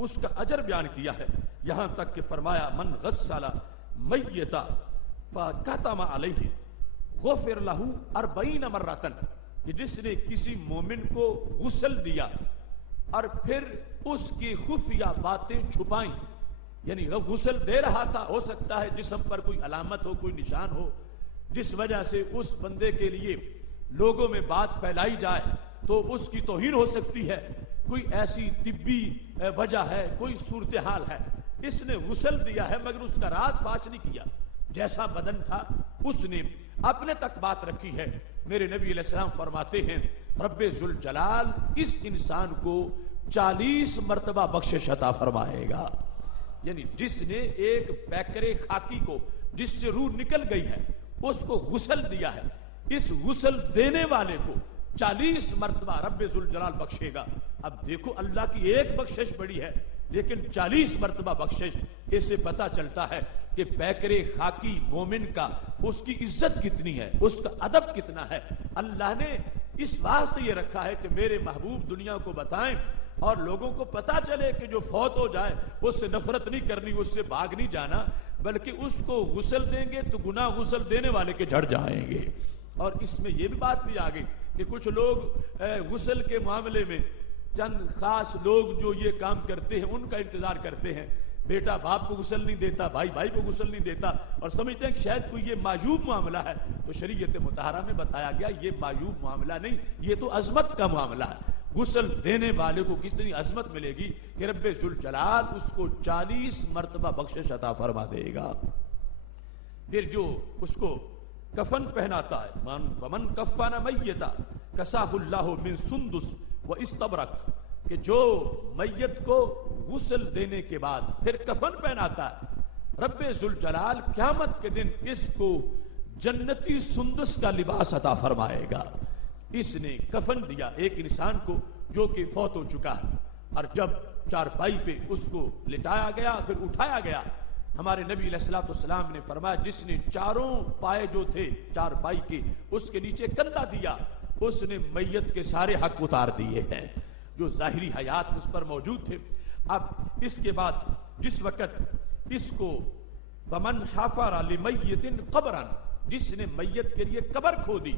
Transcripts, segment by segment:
اس کا اجر بیان کیا ہے، یہاں تک کہ فرمایا من غسل میتا فکتم علیہ غفر لہ 40 مرتن، کہ جس نے کسی مومن کو غسل دیا اور پھر اس کی خفیہ باتیں چھپائیں، یعنی غسل دے رہا تھا، ہو سکتا ہے جسم پر کوئی علامت ہو، کوئی نشان ہو جس وجہ سے اس بندے کے لیے لوگوں میں بات پھیلائی جائے تو اس کی توہین ہو سکتی ہے، کوئی ایسی طبی وجہ ہے، کوئی صورتحال ہے، اس نے غسل دیا ہے مگر اس کا راز فاش نہیں کیا، جیسا بدن تھا اس نے اپنے تک بات رکھی ہے۔ میرے نبی علیہ السلام فرماتے ہیں رب ذوالجلال اس انسان کو 40 مرتبہ بخشش عطا فرمائے گا، یعنی جس نے ایک پیکرے خاکی کو جس سے روح نکل گئی ہے اس کو غسل دیا ہے، اس غسل دینے والے کو 40 مرتبہ رب ذوالجلال بخشے گا۔ اب دیکھو اللہ کی ایک بخشش بڑی ہے لیکن 40 مرتبہ بخشش، اس سے پتہ چلتا ہے کہ پیکرے خاکی مومن کا اس کی عزت کتنی ہے، اس کا ادب کتنا ہے۔ اللہ نے اس واسطے یہ رکھا ہے کہ میرے محبوب دنیا کو بتائیں اور لوگوں کو پتا چلے کہ جو فوت ہو جائے اس سے نفرت نہیں کرنی، اس سے بھاگ نہیں جانا، بلکہ اس کو غسل دیں گے تو گناہ غسل دینے والے کے جھڑ جائیں گے۔ اور اس میں یہ بھی بات بھی آ گئی کہ کچھ لوگ غسل کے معاملے میں چند خاص لوگ جو یہ کام کرتے ہیں ان کا انتظار کرتے ہیں، بیٹا باپ کو غسل نہیں دیتا، بھائی بھائی کو غسل نہیں دیتا، اور سمجھتے ہیں کہ شاید کوئی یہ معیوب معاملہ ہے، تو شریعت مطہرہ میں بتایا گیا یہ معیوب معاملہ نہیں، یہ تو عظمت کا معاملہ ہے۔ غسل دینے والے کو کتنی عظمت ملے گی کہ رب ذوالجلال اس کو 40 مرتبہ بخشش عطا فرما دے گا۔ پھر جو اس کو کفن پہناتا ہے، ومن کفن میتا کساہ اللہ من سندس و استبرق، کہ جو میت کو غسل دینے کے بعد پھر کفن پہناتا ہے، رب ذوالجلال قیامت کے دن اس کو جنتی سندس کا لباس عطا فرمائے گا۔ اس نے کفن دیا ایک انسان کو جو کہ فوت ہو چکا ہے، اور جب چارپائی پہ اس کو لٹایا گیا پھر اٹھایا گیا، ہمارے نبی علیہ الصلوۃ والسلام نے فرمایا جس نے چاروں پائے جو تھے چارپائی کے اس کے نیچے کندھا دیا، اس نے میت کے سارے حق اتار دیے ہیں جو ظاہری حیات اس پر موجود تھے۔ اب اس کے بعد جس وقت اس کو ومن حفر لمیت قبرا، جس نے میت کے لیے قبر کھودی،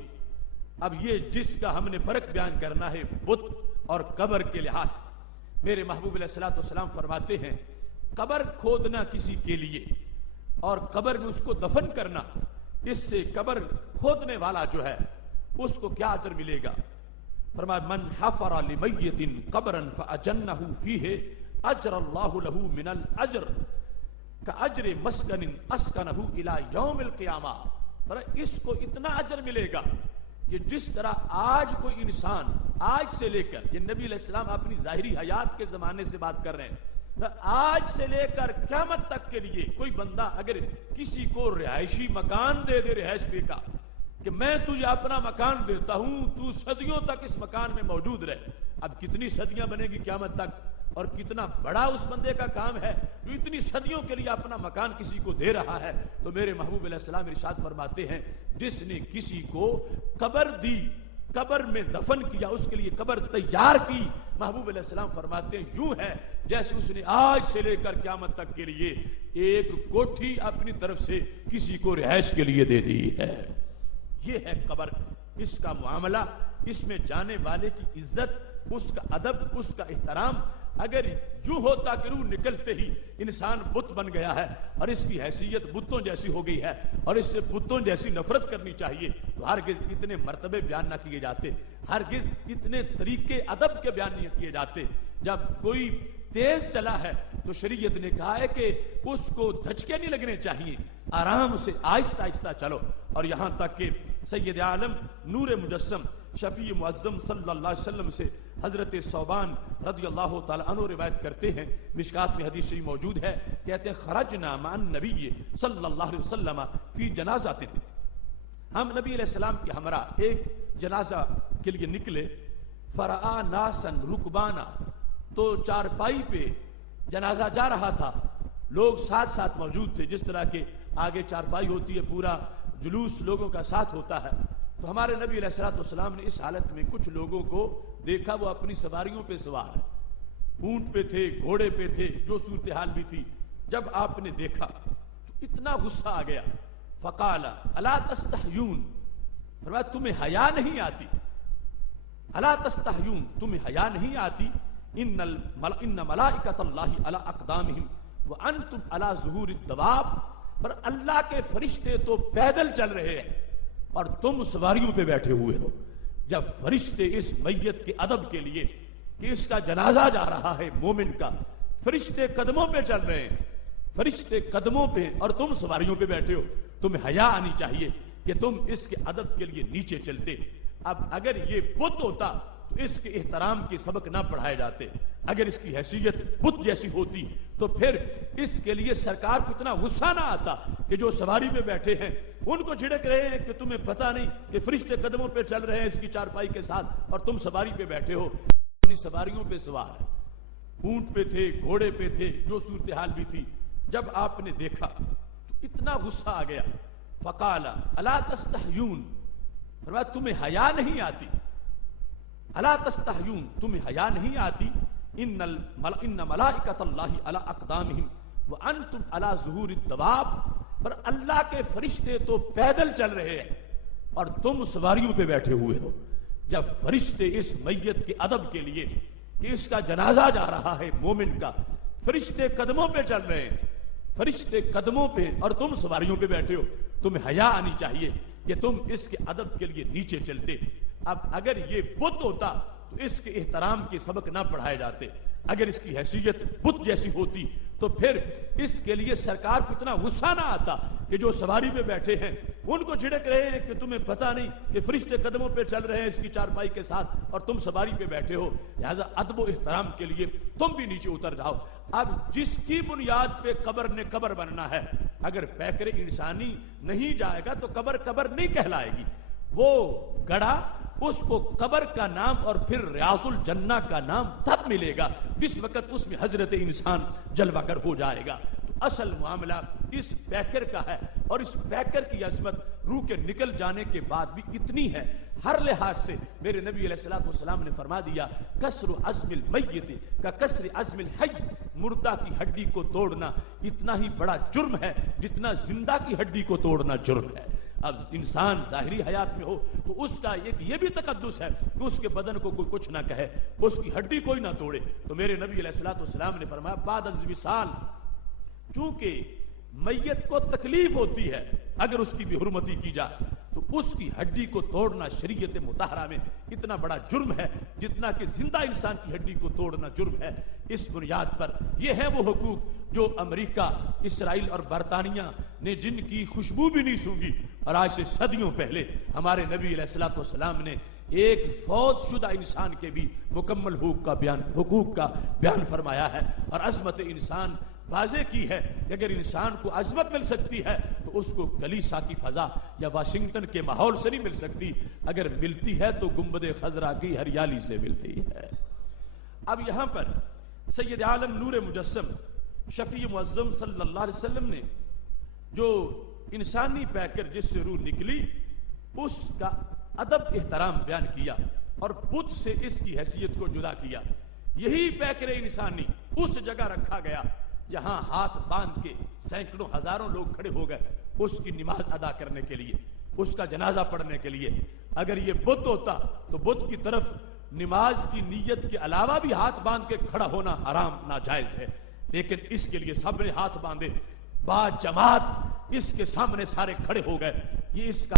اب یہ جس کا ہم نے فرق بیان کرنا ہے بت اور قبر کے لحاظ، میرے محبوب علیہ الصلوۃ والسلام فرماتے ہیں قبر کھودنا کسی کے لیے اور قبر میں اس کو دفن کرنا، اس سے قبر کھودنے والا جو ہے اس کو کیا اجر ملے گا؟ فرمایا من حفر لمیت قبرا فاجنہ فیہ اجر اللہ لہ من الاجر کاجر مسکن اسکنہ الی یوم القیامہ۔ اس کو اتنا اجر ملے گا کہ جس طرح آج کوئی انسان آج سے لے کر، یہ نبی علیہ السلام اپنی ظاہری حیات کے زمانے سے بات کر رہے ہیں، آج سے لے کر قیامت تک کے لیے کوئی بندہ اگر کسی کو رہائشی مکان دے دے، رہائش دے کا کہ میں تجھے اپنا مکان دیتا ہوں تو صدیوں تک اس مکان میں موجود رہے، اب کتنی صدیاں بنے گی قیامت تک، اور کتنا بڑا اس بندے کا کام ہے جو اتنی صدیوں کے لیے اپنا مکان کسی کو دے رہا ہے۔ تو میرے محبوب علیہ السلام ارشاد فرماتے ہیں جس نے کسی کو قبر دی، قبر میں دفن کیا، اس کے لیے قبر تیار کی، محبوب علیہ السلام فرماتے ہیں یوں ہے جیسے اس نے آج سے لے کر قیامت تک کے لیے ایک کوٹھی اپنی طرف سے کسی کو رہائش کے لیے دے دی ہے۔ یہ ہے قبر، اس کا معاملہ، اس میں جانے والے کی عزت، اس کا ادب، اس کا احترام۔ اگر یوں ہوتا کہ روح نکلتے ہی انسان بت بن گیا ہے اور اس کی حیثیت بتوں جیسی ہو گئی ہے اور اس سے بتوں جیسی نفرت کرنی چاہیے، تو ہرگز اتنے مرتبے بیان نہ کیے جاتے، ہرگز اتنے طریقے ادب کے بیان نہیں کیے جاتے۔ جب کوئی تیز چلا ہے تو شریعت نے کہا ہے کہ اس کو دھچکے نہیں لگنے چاہیے، آرام سے آہستہ آہستہ چلو۔ اور یہاں تک کہ سید عالم نور مجسم شفیع معظم صلی اللہ علیہ وسلم سے حضرت ثوبان رضی اللہ تعالی عنہ روایت کرتے ہیں، مشکات میں حدیث شریف موجود ہے، کہتے ہیں خرجنا مع النبی صلی اللہ علیہ وسلم فی جنازۃ، ہم نبی علیہ السلام کے ہمراہ ایک جنازہ کے لیے نکلے، فرآ ناسا رکبانا، تو چارپائی پہ جنازہ جا رہا تھا، لوگ ساتھ ساتھ موجود تھے، جس طرح کے آگے چارپائی ہوتی ہے پورا جلوس لوگوں کا ساتھ ہوتا ہے، تو ہمارے نبی علیہ الصلوۃ والسلام نے اس حالت میں کچھ لوگوں کو دیکھا وہ اپنی سواریوں پہ سوار ہے، اونٹ پہ تھے، گھوڑے پہ تھے، جو صورتحال بھی تھی، جب آپ نے دیکھا تو اتنا غصہ آ گیا. فقال الا تستحیون، فرمایا تمہیں حیا نہیں آتی؟ الا تستحیون، تمہیں حیا نہیں آتی؟ ان ملائکۃ اللہ علی اقدامہم وانتم علی ظہور الدواب، پر اللہ کے فرشتے تو پیدل چل رہے ہیں اور تم سواریوں پہ بیٹھے ہوئے ہو. جب فرشتے اس میت کے ادب کے لیے کہ اس کا جنازہ جا رہا ہے مومن کا، فرشتے قدموں پہ چل رہے ہیں، فرشتے قدموں پہ اور تم سواریوں پہ بیٹھے ہو، تمہیں حیا آنی چاہیے کہ تم اس کے ادب کے لیے نیچے چلتے. اب اگر یہ بت ہوتا تو اس کے احترام کے سبق نہ پڑھائے جاتے. اگر اس کی حیثیت بت جیسی ہوتی تو پھر اس کے لیے سرکار کو اتنا غصہ نہ آتا کہ جو سواری پہ بیٹھے ہیں ان کو جھڑک رہے ہیں کہ تمہیں پتہ نہیں کہ فرشتے قدموں پہ چل رہے ہیں اس کی چارپائی کے ساتھ اور تم سواری پہ بیٹھے ہو. اپنی سواریوں پہ سوار ہے، اونٹ پہ تھے، گھوڑے پہ تھے، جو صورتحال بھی تھی، جب آپ نے دیکھا تو اتنا غصہ آ گیا. فقال الا تستحیون، فرمایا تمہیں حیا نہیں آتی؟ الا تستحیون، تمہیں حیا نہیں آتی؟ ان ملائکۃ اللہ علی اقدامہم وانتم علی ظہور الدواب، پر اللہ کے فرشتے تو پیدل چل رہے ہیں اور تم سواریوں پہ بیٹھے ہوئے ہو. جب فرشتے اس میت کے ادب کے لیے کہ اس کا جنازہ جا رہا ہے مومن کا، فرشتے قدموں پہ چل رہے ہیں، فرشتے قدموں پہ اور تم سواریوں پہ بیٹھے ہو، تمہیں حیا آنی چاہیے کہ تم اس کے ادب کے لیے نیچے چلتے. اب اگر یہ بت ہوتا تو اس کے احترام کے سبق نہ پڑھائے جاتے. اگر اس کی حیثیت بت جیسی ہوتی تو پھر اس کے لیے سرکار کو اتنا غصہ نہ آتا کہ جو سواری پہ بیٹھے ہیں ان کو جھڑک رہے ہیں کہ تمہیں پتہ نہیں کہ فرشتے قدموں پہ چل رہے ہیں اس کی چارپائی کے ساتھ اور تم سواری پہ بیٹھے ہو. لہذا ادب و احترام کے لیے تم بھی نیچے اتر جاؤ. اب جس کی بنیاد پہ قبر نے قبر بننا ہے، اگر پیکر انسانی نہیں جائے گا تو قبر قبر نہیں کہلائے گی. وہ گڑھا اس کو قبر کا نام اور پھر ریاض الجنہ کا نام تب ملے گا جس وقت اس میں حضرت انسان جلوہ گر ہو جائے گا. تو اصل معاملہ اس پیکر کا ہے اور اس پیکر کی عظمت روح کے نکل جانے کے بعد بھی اتنی ہے. ہر لحاظ سے میرے نبی علیہ الصلوۃ والسلام نے فرما دیا کسر عظم المیت کا کسر عظم الحی، مردہ کی ہڈی کو توڑنا اتنا ہی بڑا جرم ہے جتنا زندہ کی ہڈی کو توڑنا جرم ہے. اب انسان ظاہری حیات میں ہو تو اس کا ایک یہ بھی تقدس ہے کہ اس کے بدن کو کوئی کچھ نہ کہے، اس کی ہڈی کوئی نہ توڑے. تو میرے نبی علیہ الصلوۃ والسلام نے فرمایا بعد از وصال، چونکہ میت کو تکلیف ہوتی ہے اگر اس کی بھی حرمتی کی جائے تو اس کی ہڈی کو توڑنا شریعت مطہرہ میں اتنا بڑا جرم ہے جتنا کہ زندہ انسان کی ہڈی کو توڑنا جرم ہے. اس بنیاد پر یہ ہے وہ حقوق جو امریکہ، اسرائیل اور برطانیہ نے جن کی خوشبو بھی نہیں سونگی، اور آج سے صدیوں پہلے ہمارے نبی علیہ الصلوۃ والسلام نے ایک فوت شدہ انسان کے بھی مکمل حقوق کا بیان فرمایا ہے اور عظمت انسان واضح کی ہے کہ اگر انسان کو عظمت مل سکتی ہے تو اس کو کلیسا کی فضا یا واشنگٹن کے ماحول سے نہیں مل سکتی، اگر ملتی ہے تو گنبد خضرا کی ہریالی سے ملتی ہے. اب یہاں پر سید عالم نور مجسم شفیع معظم صلی اللہ علیہ وسلم نے جو انسانی پیکر جس سے روح نکلی اس کا ادب احترام بیان کیا اور بت سے اس کی حیثیت کو جدا کیا. یہی پیکر انسانی اس جگہ رکھا گیا جہاں ہاتھ باندھ کے سینکڑوں ہزاروں لوگ کھڑے ہو گئے اس کی نماز ادا کرنے کے لیے، اس کا جنازہ پڑھنے کے لیے. اگر یہ بت ہوتا تو بت کی طرف نماز کی نیت کے علاوہ بھی ہاتھ باندھ کے کھڑا ہونا حرام ناجائز ہے، لیکن اس کے لیے سب نے ہاتھ باندھے، با جماعت اس کے سامنے سارے کھڑے ہو گئے. یہ اس کا